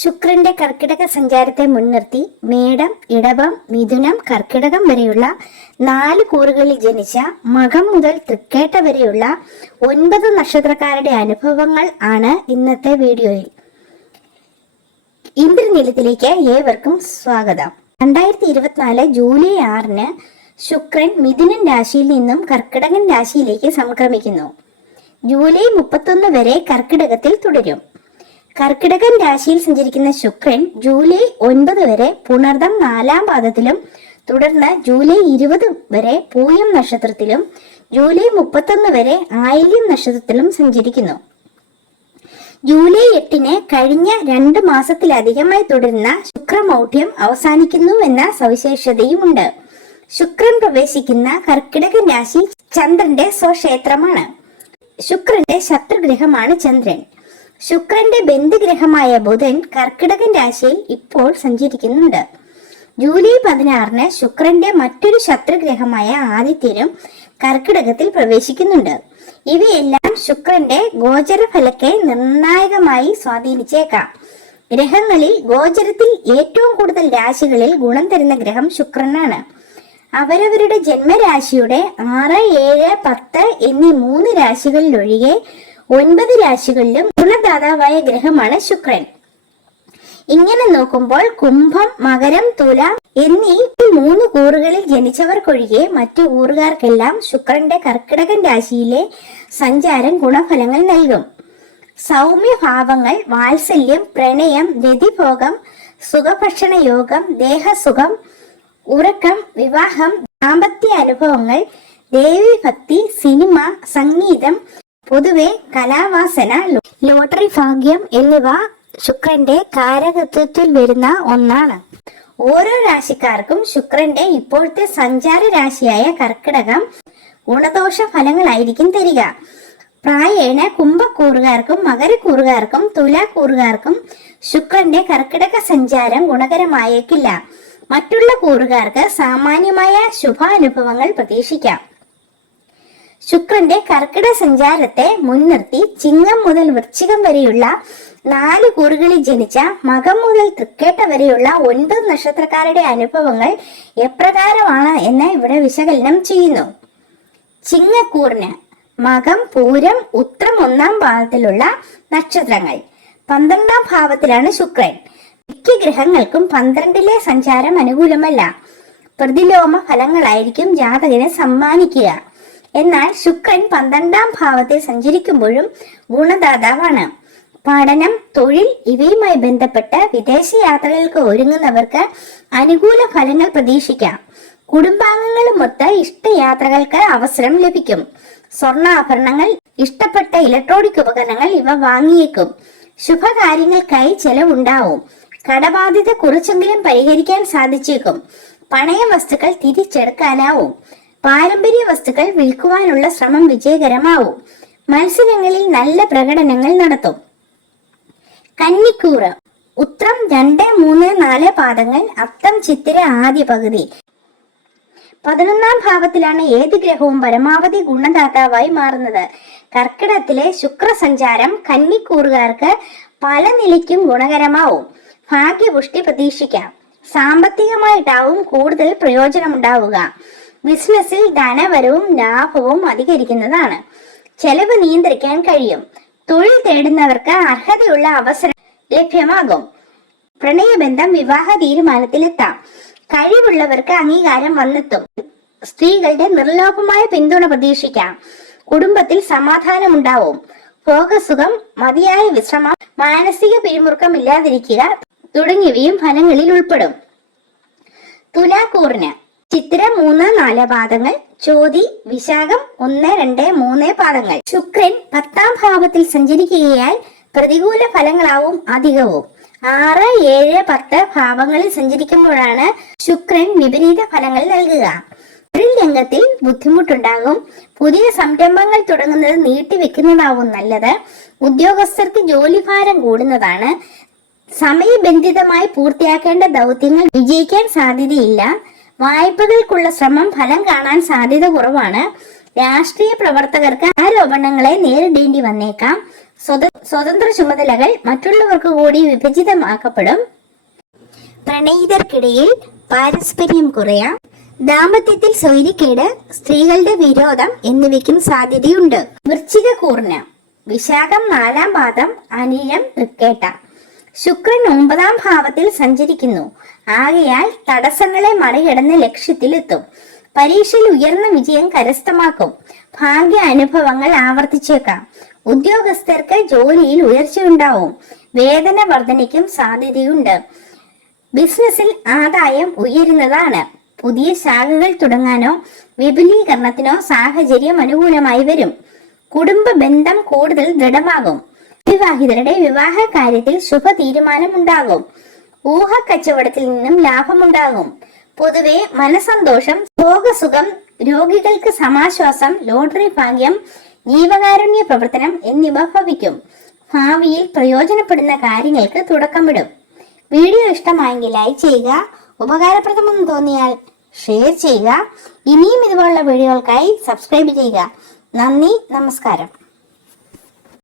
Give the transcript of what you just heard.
ശുക്രന്റെ കർക്കിടക സഞ്ചാരത്തെ മുൻനിർത്തി മേടം, ഇടവം, മിഥുനം, കർക്കിടകം വരെയുള്ള 4 കൂറുകളിൽ ജനിച്ച മകം മുതൽ തൃക്കേട്ട വരെയുള്ള 9 നക്ഷത്രക്കാരുടെ അനുഭവങ്ങൾ ആണ് ഇന്നത്തെ വീഡിയോയിൽ. ഇന്ദ്രനീലത്തിലേക്ക് ഏവർക്കും സ്വാഗതം. 2024 ജൂലൈ 6 ശുക്രൻ മിഥുനൻ രാശിയിൽ നിന്നും കർക്കിടകൻ രാശിയിലേക്ക് സംക്രമിക്കുന്നു. ജൂലൈ 31 വരെ കർക്കിടകത്തിൽ തുടരും. കർക്കിടകൻ രാശിയിൽ സഞ്ചരിക്കുന്ന ശുക്രൻ ജൂലൈ 9 വരെ പുണർദം 4-ാം പാദത്തിലും തുടർന്ന് ജൂലൈ 20 വരെ പൂയം നക്ഷത്രത്തിലും ജൂലൈ 31 വരെ ആയില്യം നക്ഷത്രത്തിലും സഞ്ചരിക്കുന്നു. ജൂലൈ 8 കഴിഞ്ഞ 2 മാസത്തിലധികമായി തുടരുന്ന ശുക്രമൗഢ്യം അവസാനിക്കുന്നു എന്ന സവിശേഷതയുമുണ്ട്. ശുക്രൻ പ്രവേശിക്കുന്ന കർക്കിടകൻ രാശി ചന്ദ്രന്റെ സ്വക്ഷേത്രമാണ്. ശുക്രന്റെ ശത്രുഗ്രഹമാണ് ചന്ദ്രൻ. ശുക്രന്റെ ബന്ധുഗ്രഹമായ ബുധൻ കർക്കിടകൻ രാശിയിൽ ഇപ്പോൾ സഞ്ചരിക്കുന്നുണ്ട്. ജൂലൈ 16 ശുക്രന്റെ മറ്റൊരു ശത്രുഗ്രഹമായ ആദിത്യനും കർക്കിടകത്തിൽ പ്രവേശിക്കുന്നുണ്ട്. ഇവയെല്ലാം ശുക്രന്റെ ഗോചര ഫലത്തെ നിർണായകമായി സ്വാധീനിച്ചേക്കാം. ഗ്രഹങ്ങളിൽ ഗോചരത്തിൽ ഏറ്റവും കൂടുതൽ രാശികളിൽ ഗുണം തരുന്ന ഗ്രഹം ശുക്രനാണ്. അവരവരുടെ ജന്മരാശിയുടെ 6, 7, 10 എന്നീ 3 രാശികളിലൊഴികെ 9 രാശികളിലും ഗുണദാതാവായ ഗ്രഹമാണ് ശുക്രൻ. ഇങ്ങനെ നോക്കുമ്പോൾ കുംഭം, മകരം, തുലാം എന്നീ 3 കൂറുകളിൽ ജനിച്ചവർക്കൊഴികെ മറ്റു കൂറുകാർക്കെല്ലാം ശുക്രന്റെ കർക്കിടകൻ രാശിയിലെ സഞ്ചാരം ഗുണഫലങ്ങൾ നൽകും. സൗമ്യഭാവങ്ങൾ, വാത്സല്യം, പ്രണയം, രതിഭോഗം, സുഖഭക്ഷണ യോഗം, ദേഹസുഖം, ഉറക്കം, വിവാഹം, ദാമ്പത്യ അനുഭവങ്ങൾ, ദേവീഭക്തി, സിനിമ, സംഗീതം, പൊതുവെ കലാവാസന, ലോട്ടറി ഭാഗ്യം എന്നിവ ശുക്രന്റെ കാരകത്വത്തിൽ വരുന്ന ഒന്നാണ്. ഓരോ രാശിക്കാർക്കും ശുക്രന്റെ ഇപ്പോഴത്തെ സഞ്ചാര രാശിയായ കർക്കിടകം ഗുണദോഷ ഫലങ്ങളായിരിക്കും തരിക. പ്രായേണ കുംഭക്കൂറുകാർക്കും മകരക്കൂറുകാർക്കും തുലാക്കൂറുകാർക്കും ശുക്രന്റെ കർക്കിടക സഞ്ചാരം ഗുണകരമായേക്കില്ല. മറ്റുള്ള കൂറുകാർക്ക് സാമാന്യമായ ശുഭാനുഭവങ്ങൾ പ്രതീക്ഷിക്കാം. ശുക്രന്റെ കർക്കിടക സഞ്ചാരത്തെ മുൻനിർത്തി ചിങ്ങം മുതൽ വൃശ്ചികം വരെയുള്ള 4 കൂറുകളിൽ ജനിച്ച മകം മുതൽ തൃക്കേട്ട വരെയുള്ള 9 നക്ഷത്രക്കാരുടെ അനുഭവങ്ങൾ എപ്രകാരമാണ് എന്ന് ഇവിടെ വിശകലനം ചെയ്യുന്നു. ചിങ്ങക്കൂറിന് മകം, പൂരം, ഉത്രം 1-ാം പാദത്തിലുള്ള നക്ഷത്രങ്ങൾ. 12-ാം ഭാവത്തിലാണ് ശുക്രൻ. മിക്ക ഗ്രഹങ്ങൾക്കും 12-ലെ സഞ്ചാരം അനുകൂലമല്ല. പ്രതിലോമ ഫലങ്ങളായിരിക്കും ജാതകനെ സമ്മാനിക്കുക. എന്നാൽ ശുക്രൻ 12-ാം ഭാവത്തിൽ സഞ്ചരിക്കുമ്പോഴും ഗുണദാതാവാണ്. പഠനം, തൊഴിൽ ഇവയുമായി ബന്ധപ്പെട്ട് വിദേശ യാത്രകൾക്ക് ഒരുങ്ങുന്നവർക്ക് അനുകൂല ഫലങ്ങൾ പ്രതീക്ഷിക്കാം. കുടുംബാംഗങ്ങളുമൊത്ത് ഇഷ്ടയാത്രകൾക്ക് അവസരം ലഭിക്കും. സ്വർണ്ണാഭരണങ്ങൾ, ഇഷ്ടപ്പെട്ട ഇലക്ട്രോണിക് ഉപകരണങ്ങൾ ഇവ വാങ്ങിയേക്കും. ശുഭകാര്യങ്ങൾക്കായി ചെലവുണ്ടാവും. കടബാധ്യത കുറച്ചെങ്കിലും പരിഹരിക്കാൻ സാധിച്ചേക്കും. പണയ വസ്തുക്കൾ തിരിച്ചെടുക്കാനാവും. പാരമ്പര്യ വസ്തുക്കൾ വിൽക്കുവാനുള്ള ശ്രമം വിജയകരമാവും. മത്സരങ്ങളിൽ നല്ല പ്രകടനങ്ങൾ നടത്തും. കന്നിക്കൂറ് ഉത്രം 2, 3, 4 പാദങ്ങൾ, അത്തം, ചിത്തിര ആദ്യ പകുതി. 11-ാം ഭാവത്തിലാണ് ഏത് ഗ്രഹവും പരമാവധി ഗുണദാതാവായി മാറുന്നത്. കർക്കിടകത്തിലെ ശുക്ര സഞ്ചാരം കന്നിക്കൂറുകാർക്ക് പല നിലയ്ക്കും ഗുണകരമാവും. ഭാഗ്യപുഷ്ടി പ്രതീക്ഷിക്കാം. സാമ്പത്തികമായിട്ടാവും കൂടുതൽ പ്രയോജനമുണ്ടാവുക. ബിസിനസ്സിൽ ധനവരവും ലാഭവും അധികരിക്കുന്നതാണ്. ചെലവ് നിയന്ത്രിക്കാൻ കഴിയും. തൊഴിൽ തേടുന്നവർക്ക് അർഹതയുള്ള അവസരം ലഭ്യമാകും. പ്രണയബന്ധം വിവാഹ തീരുമാനത്തിലെത്താം. കഴിവുള്ളവർക്ക് അംഗീകാരം വന്നെത്തും. സ്ത്രീകളുടെ നിർലോഭമായ പിന്തുണ പ്രതീക്ഷിക്കാം. കുടുംബത്തിൽ സമാധാനമുണ്ടാവും. ഭോഗസുഖം, മതിയായ വിശ്രമം, മാനസിക പിരിമുറുക്കം ഇല്ലാതിരിക്കുക തുടങ്ങിയവയും ഫലങ്ങളിൽ ഉൾപ്പെടും. തുലാക്കൂറിന് ചിത്തിര 3, 4 പാദങ്ങൾ, ചോതി, വിശാഖം 1, 2, 3 പാദങ്ങൾ. ശുക്രൻ 10-ാം ഭാവത്തിൽ സഞ്ചരിക്കുകയാൽ പ്രതികൂല ഫലങ്ങളാവും അധികവും. 6, 7, 10 ഭാവങ്ങളിൽ സഞ്ചരിക്കുമ്പോഴാണ് ശുക്രൻ വിപരീത ഫലങ്ങൾ നൽകുക. തൊഴിൽ രംഗത്തിൽ ബുദ്ധിമുട്ടുണ്ടാകും. പുതിയ സംരംഭങ്ങൾ തുടങ്ങുന്നത് നീട്ടിവെക്കുന്നതാവും നല്ലത്. ഉദ്യോഗസ്ഥർക്ക് ജോലിഭാരം കൂടുന്നതാണ്. സമയബന്ധിതമായി പൂർത്തിയാക്കേണ്ട ദൗത്യങ്ങൾ വിജയിക്കാൻ സാധ്യതയില്ല. വായ്പകൾക്കുള്ള ശ്രമം ഫലം കാണാൻ സാധ്യത കുറവാണ്. രാഷ്ട്രീയ പ്രവർത്തകർക്ക് ആരോപണങ്ങളെ നേരിടേണ്ടി വന്നേക്കാം. സ്വതന്ത്ര ചുമതലകൾ മറ്റുള്ളവർക്ക് കൂടി വിഭജിതമാക്കപ്പെടും. പ്രണയിതർക്കിടയിൽ പാരസ്പര്യം കുറയാം. ദാമ്പത്യത്തിൽ സ്വൈര്യക്കേട്, സ്ത്രീകളുടെ വിരോധം എന്നിവയ്ക്കും സാധ്യതയുണ്ട്. വൃശ്ചിക കൂർണ, വിശാഖം 4-ാം പാദം, അനിഴം, തൃക്കേട്ട. ശുക്രൻ 9-ാം ഭാവത്തിൽ സഞ്ചരിക്കുന്നു. ആകയാൽ തടസ്സങ്ങളെ മറികടന്ന് ലക്ഷ്യത്തിലെത്തും. പരീക്ഷയിൽ ഉയർന്ന വിജയം കരസ്ഥമാക്കും. ഭാഗ്യ അനുഭവങ്ങൾ ആവർത്തിച്ചേക്കാം. ഉദ്യോഗസ്ഥർക്ക് ജോലിയിൽ ഉയർച്ചയുണ്ടാവും. വേതന വർധനയ്ക്കും സാധ്യതയുണ്ട്. ബിസിനസ്സിൽ ആദായം ഉയരുന്നതാണ്. പുതിയ ശാഖകൾ തുടങ്ങാനോ വിപുലീകരണത്തിനോ സാഹചര്യം അനുകൂലമായി വരും. കുടുംബ ബന്ധം കൂടുതൽ ദൃഢമാകും. വിവാഹിതരുടെ വിവാഹ കാര്യത്തിൽ ശുഭ തീരുമാനം ഉണ്ടാകും. ഊഹ കച്ചവടത്തിൽ നിന്നും ലാഭമുണ്ടാകും. പൊതുവെ മനസന്തോഷം, ഭോഗസുഖം, രോഗികൾക്ക് സമാശ്വാസം, ലോട്ടറി ഭാഗ്യം, ജീവകാരുണ്യ പ്രവർത്തനം എന്നിവ ഭവിക്കും. ഭാവിയിൽ പ്രയോജനപ്പെടുന്ന കാര്യങ്ങൾക്ക് തുടക്കമിടും. വീഡിയോ ഇഷ്ടമായെങ്കിൽ ലൈക്ക് ചെയ്യുക. ഉപകാരപ്രദമെന്ന് തോന്നിയാൽ ഷെയർ ചെയ്യുക. ഇനിയും ഇതുപോലുള്ള വീഡിയോകൾക്കായി സബ്സ്ക്രൈബ് ചെയ്യുക. നന്ദി, നമസ്കാരം.